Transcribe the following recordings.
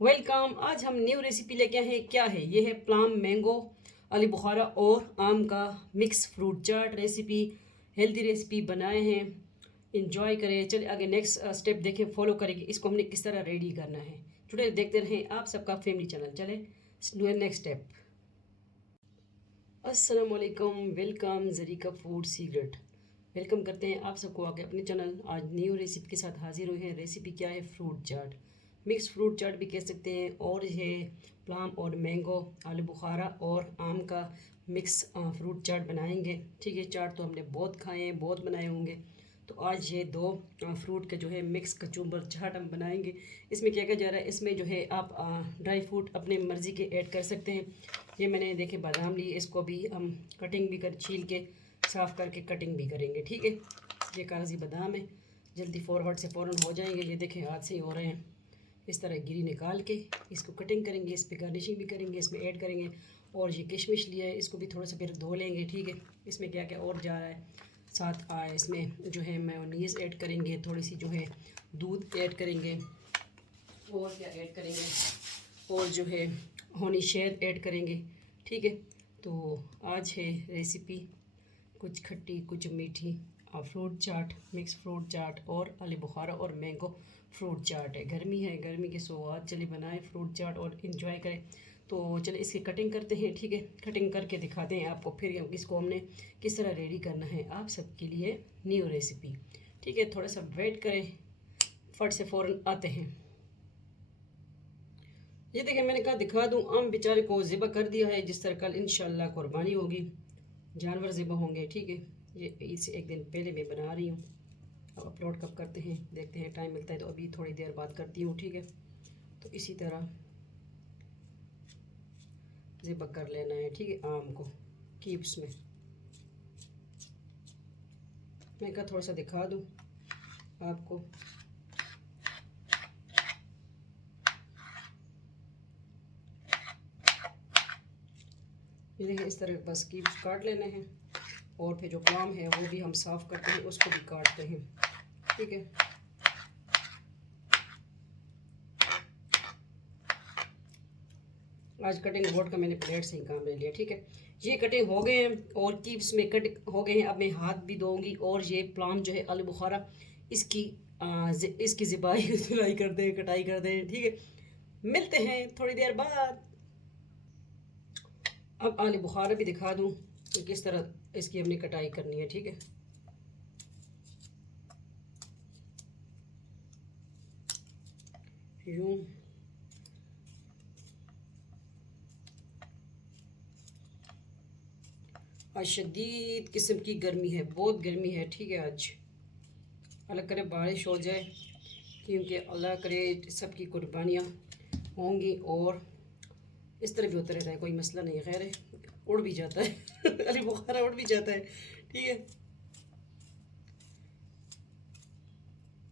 Welcome. आज हम new recipe लेके आए हैं। क्या है ये? है प्लम, मैंगो, आलू बुखारा और आम का मिक्स फ्रूट चाट रेसिपी। हेल्दी रेसिपी बनाए हैं, इंजॉय करें। चलिए आगे नेक्स्ट स्टेप देखें, फॉलो करेंगे इसको हमने किस तरह रेडी करना है। टुडे देखते रहें आप सबका फैमिली चैनल। चले नेक्स्ट स्टेप। अस्सलाम वालेकुम, welcome Zarika food secret. Welcome करते हैं आप सबको आके अपने चैनल। आज न्यू रेसिपी के साथ हाजिर हुए हैं। रेसिपी क्या है? फ्रूट चाट, मिक्स फ्रूट चाट भी कह सकते हैं। और ये प्लम और मैंगो, आलू बुखारा और आम का मिक्स फ्रूट चाट बनाएंगे। ठीक है, चाट तो हमने बहुत खाए हैं, बहुत बनाए होंगे। तो आज ये दो फ्रूट का जो है मिक्स कचूम्बर चाट हम बनाएंगे। इसमें क्या क्या जा रहा है? इसमें जो है आप ड्राई फ्रूट अपने मर्ज़ी के ऐड कर सकते हैं। ये मैंने देखे बादाम लिए, इसको भी हम कटिंग भी कर, छील के साफ़ करके कटिंग भी करेंगे। ठीक है, ये कागज़ी बादाम है, जल्दी फॉरवर्ड से फ़ौरन हो जाएंगे। ये देखें हाथ से ही हो रहे हैं। इस तरह गिरी निकाल के इसको कटिंग करेंगे, इस पर गार्निशिंग भी करेंगे, इसमें ऐड करेंगे। और ये किशमिश लिया है, इसको भी थोड़ा सा फिर धो लेंगे। ठीक है, इसमें क्या क्या और जा रहा है साथ इसमें जो है मेयोनीज़ ऐड करेंगे, थोड़ी सी जो है दूध ऐड करेंगे, और क्या ऐड करेंगे, और जो है हनी शहद ऐड करेंगे। ठीक है, तो आज है रेसिपी कुछ खट्टी कुछ मीठी फ्रूट चाट, मिक्स फ्रूट चाट और आलू बुखारा और मैंगो फ्रूट चाट है। गर्मी के स्वाद, चलिए बनाएं फ्रूट चाट और इन्जॉय करें। तो चलिए इसकी कटिंग करते हैं। ठीक है, कटिंग करके दिखाते हैं आपको, फिर इसको हमने किस तरह रेडी करना है आप सबके लिए न्यू रेसिपी। ठीक है, थोड़ा सा वेट करें, फट से फ़ौरन आते हैं। ये देखिए, मैंने कहा दिखा दूं, आम बेचारे को ज़िबा कर दिया है। जिस तरह कल इंशाल्लाह कुर्बानी होगी, जानवर ज़िबा होंगे। ठीक है, ये ईद से एक दिन पहले मैं बना रही हूँ। अब अपलोड कब करते हैं देखते हैं, टाइम मिलता है तो अभी थोड़ी देर बाद करती हूँ। ठीक है, तो इसी तरह ज़िबा कर लेना है। ठीक है, आम को कीप्स में मैं कहा थोड़ा सा दिखा दूँ आपको। ये देखिए, इस तरह बस कीप्स काट लेने हैं। और फिर जो प्लम है वो भी हम साफ़ करते हैं, उसको भी काटते हैं। ठीक है, आज कटिंग बोर्ड का मैंने प्लेट से ही काम ले लिया। ठीक है, ये कटिंग हो गए हैं और कीप्स में कट हो गए हैं। अब मैं हाथ भी धोऊंगी। और ये प्लाम जो है आलू बुखारा, इसकी इसकी ज़िबाई धुलाई करते हैं, कटाई करते हैं। ठीक है, मिलते हैं थोड़ी देर बाद। अब आलू बुखारा भी दिखा दूँ कि किस तरह इसकी हमने कटाई करनी है। ठीक है, यूँ आज शदीद किस्म की गर्मी है, बहुत गर्मी है। ठीक है, आज अल्लाह करे बारिश हो जाए, क्योंकि अल्लाह करे सबकी कुर्बानियाँ होंगी। और इस तरह भी होता रहता है, कोई मसला नहीं। खैर है, उड़ भी जाता है अरे बुखारा उड़ भी जाता है। ठीक है,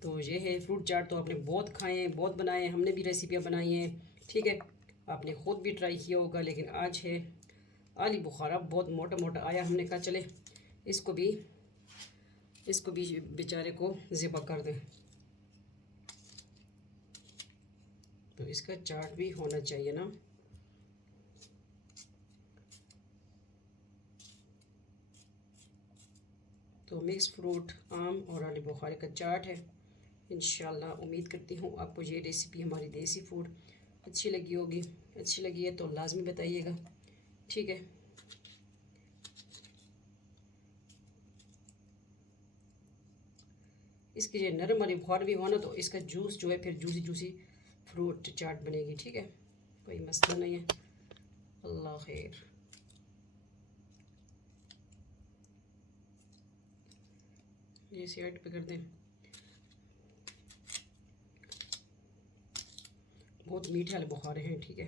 तो ये है फ्रूट चाट। तो आपने बहुत खाए हैं, बहुत बनाए हैं, हमने भी रेसिपियाँ बनाई हैं। ठीक है, आपने ख़ुद भी ट्राई किया होगा। लेकिन आज है आलू बुखारा, बहुत मोटा मोटा आया। हमने कहा चले इसको भी बेचारे को ज़िबा कर दें। तो इसका चाट भी होना चाहिए ना। तो मिक्स फ्रूट, आम और आलू बुखारे का चाट है। इंशाल्लाह उम्मीद करती हूँ आपको ये रेसिपी हमारी देसी फूड अच्छी लगी होगी। अच्छी लगी है तो लाजमी बताइएगा। ठीक है, इसकी जो नरम वाली बुखार भी हो ना, तो इसका जूस जो है फिर जूसी जूसी फ्रूट चाट बनेगी। ठीक है, कोई मसला नहीं है। अल्लाह खैर। ये साइड पे कर दें। बहुत मीठे वाले बुखारे हैं। ठीक है,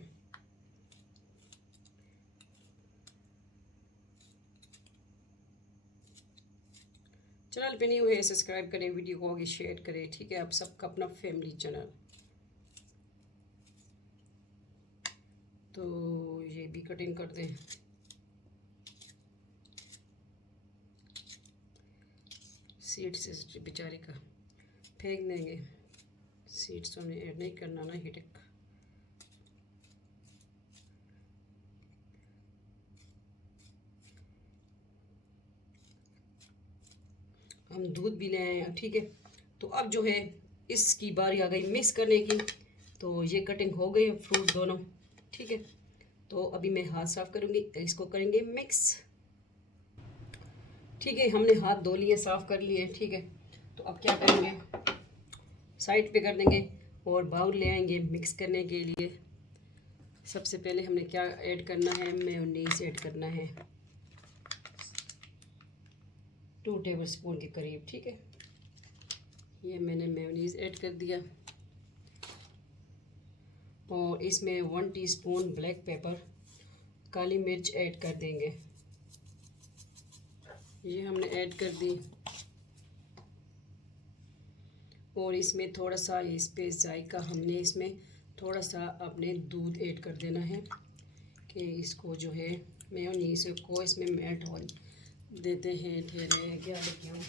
चैनल पे न्यू है सब्सक्राइब करें, वीडियो को आगे शेयर करें। ठीक है, आप सबका अपना फैमिली चैनल। तो ये भी कटिंग कर दें। सीड से बेचारे का फेंक देंगे। सीड्स तो हमने ऐड नहीं करना ना, हिटक। हम दूध भी ले आए हैं, ठीक है। तो अब जो है इसकी बारी आ गई मिक्स करने की। तो ये कटिंग हो गई फ्रूट दोनों, ठीक है। तो अभी मैं हाथ साफ़ करूँगी, इसको करेंगे मिक्स, ठीक है। हमने हाथ धो लिए, साफ़ कर लिए, ठीक है। तो अब क्या करेंगे, साइड पे कर देंगे और बाउल ले आएंगे मिक्स करने के लिए। सबसे पहले हमने क्या ऐड करना है, मेयोनीज ऐड करना है 2 टेबलस्पून के करीब, ठीक है। ये मैंने मेयोनीज ऐड कर दिया और इसमें 1 टीस्पून ब्लैक पेपर, काली मिर्च ऐड कर देंगे। ये हमने ऐड कर दी और इसमें थोड़ा सा इस पे जायका हमने इसमें थोड़ा सा अपने दूध ऐड कर देना है कि इसको जो है मेयोनीज को इसमें मेल्ट हो देते हैं। ठहरे क्या लेके हूँ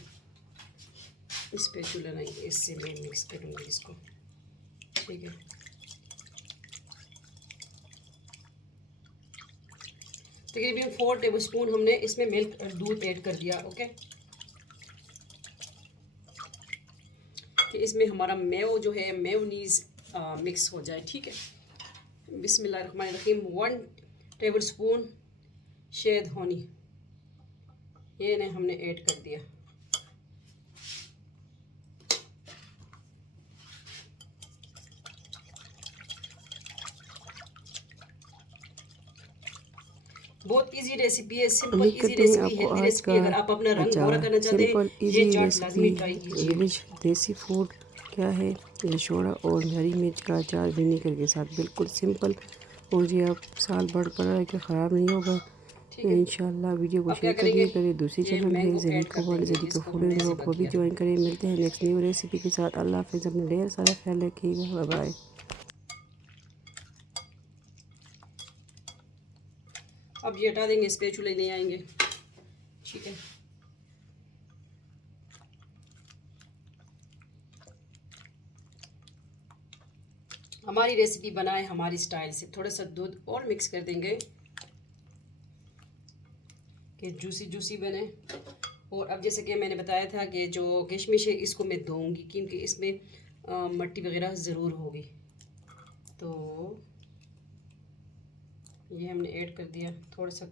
इस पे चूल्हा नहीं, इससे मैं मिक्स करूँगी इसको, ठीक है। तकरीबन 4 टेबलस्पून हमने इसमें मिल्क दूध ऐड कर दिया, ओके। कि इसमें हमारा मेयो जो है मेयोनीज मिक्स हो जाए, ठीक है। बिस्मिल्लाहिर्रहमानिर्रहीम। 1 टेबलस्पून शहद हनी ये ने हमने ऐड कर दिया। बहुत इजी रेसिपी है, simple easy recipe, healthy recipe. अगर आप अपना रंग गोरा करना चाहते हैं ये चाट लाजमी ट्राई कीजिए। विलेज देसी फूड क्या है, ये शोड़ा और हरी मिर्च का अचार विनेगर के साथ बिल्कुल सिंपल, और ये आप साल भर पड़ा कि ख़राब नहीं होगा इंशाल्लाह। वीडियो को शेयर करिए करें। दूसरी चैनल है Zarika world, Zarika food and blog को भी ज्वाइन करें। मिलते हैं नेक्स्ट न्यू रेसिपी के साथ। अल्लाह हाफ़िज़, अपने ढेर सारा ख्याल रखिएगा। Bye bye. अब ये हटा देंगे, स्पैचुला ले आएंगे, ठीक है। हमारी रेसिपी बनाए हमारी स्टाइल से, थोड़ा सा दूध और मिक्स कर देंगे कि जूसी जूसी बने। और अब जैसे कि मैंने बताया था कि जो किशमिश है इसको मैं दूंगी क्योंकि इसमें मिट्टी वगैरह ज़रूर होगी। तो ये हमने ऐड कर दिया, थोड़ा सा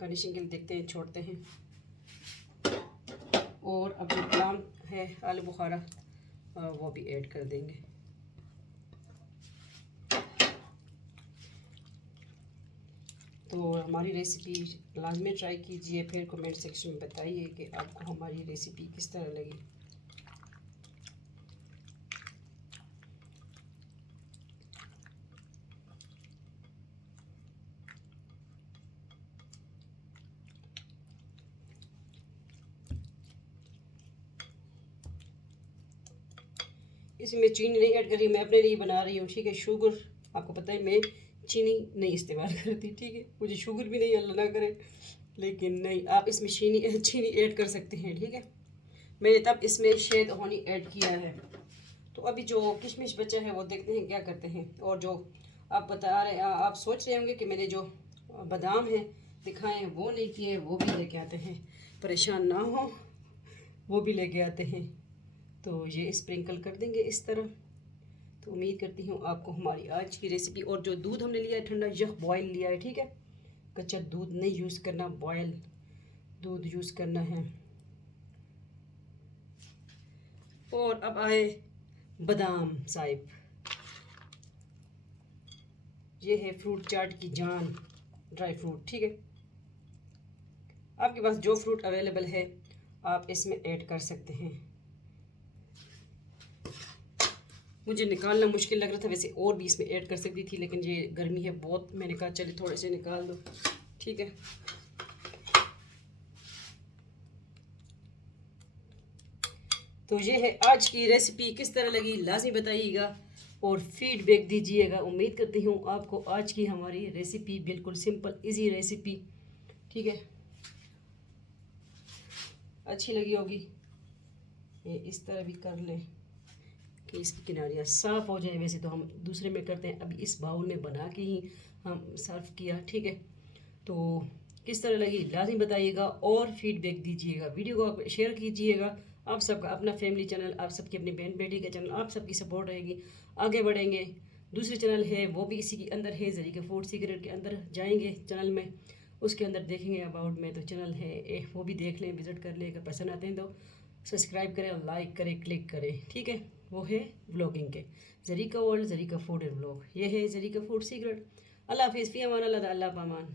गार्निशिंग के लिए देखते हैं, छोड़ते हैं। और अब जो बादाम है आलू बुखारा वो भी ऐड कर देंगे। तो हमारी रेसिपी लाजमी ट्राई कीजिए, फिर कमेंट सेक्शन में बताइए कि आपको हमारी रेसिपी किस तरह लगी। इसमें चीनी नहीं ऐड करी, मैं अपने लिए बना रही हूँ, ठीक है। शुगर आपको पता है मैं चीनी नहीं इस्तेमाल करती, ठीक है। मुझे शुगर भी नहीं, अल्लाह ना करे, लेकिन नहीं आप इसमें चीनी ऐड कर सकते हैं, ठीक है। मैंने तब इसमें शहद हनी ऐड किया है। तो अभी जो किशमिश बचा है वो देखते हैं क्या करते हैं। और जो आप बता रहे आप सोच रहे होंगे कि मैंने जो बादाम है दिखाए हैं वो नहीं किए, वो भी लेके आते हैं, परेशान ना हो, वो भी लेके आते हैं। तो ये स्प्रिंकल कर देंगे इस तरह। तो उम्मीद करती हूँ आपको हमारी आज की रेसिपी, और जो दूध हमने लिया है ठंडा यह बॉयल लिया है, ठीक है। कच्चा दूध नहीं यूज़ करना, बॉयल दूध यूज़ करना है। और अब आए बादाम साहिब, ये है फ्रूट चाट की जान, ड्राई फ्रूट, ठीक है। आपके पास जो फ्रूट अवेलेबल है आप इसमें ऐड कर सकते हैं। मुझे निकालना मुश्किल लग रहा था, वैसे और भी इसमें ऐड कर सकती थी, लेकिन ये गर्मी है बहुत, मैंने कहा चलिए थोड़े से निकाल दो, ठीक है। तो ये है आज की रेसिपी, किस तरह लगी लाजमी बताइएगा और फीडबैक दीजिएगा। उम्मीद करती हूँ आपको आज की हमारी रेसिपी बिल्कुल सिंपल इजी रेसिपी, ठीक है, अच्छी लगी होगी। ये इस तरह भी कर लें कि इसकी किनारियाँ साफ़ हो जाए। वैसे तो हम दूसरे में करते हैं, अभी इस बाउल में बना के ही हम सर्व किया, ठीक है। तो किस तरह लगी लाजमी बताइएगा और फीडबैक दीजिएगा, वीडियो को आप शेयर कीजिएगा आप सबका अपना फैमिली चैनल, आप सबकी अपनी बहन बेटी का चैनल, आप सबकी सपोर्ट रहेगी, आगे बढ़ेंगे। दूसरे चैनल है वो भी इसी के अंदर है, ज़रीका फूड सीक्रेट के अंदर जाएंगे चैनल में, उसके अंदर देखेंगे अबाउट में, तो चैनल है वो भी देख लें, विज़िट कर लें। अगर पसंद आते हैं तो सब्सक्राइब करें, लाइक करें, क्लिक करें, ठीक है। वो है व्लॉगिंग के Zarika world, Zarika food and vlog, ये है ज़रीका फूड सीक्रेट। अल्लाह हाफिज़, फ़ी अमान अल्लाह, अल्लाह पामान।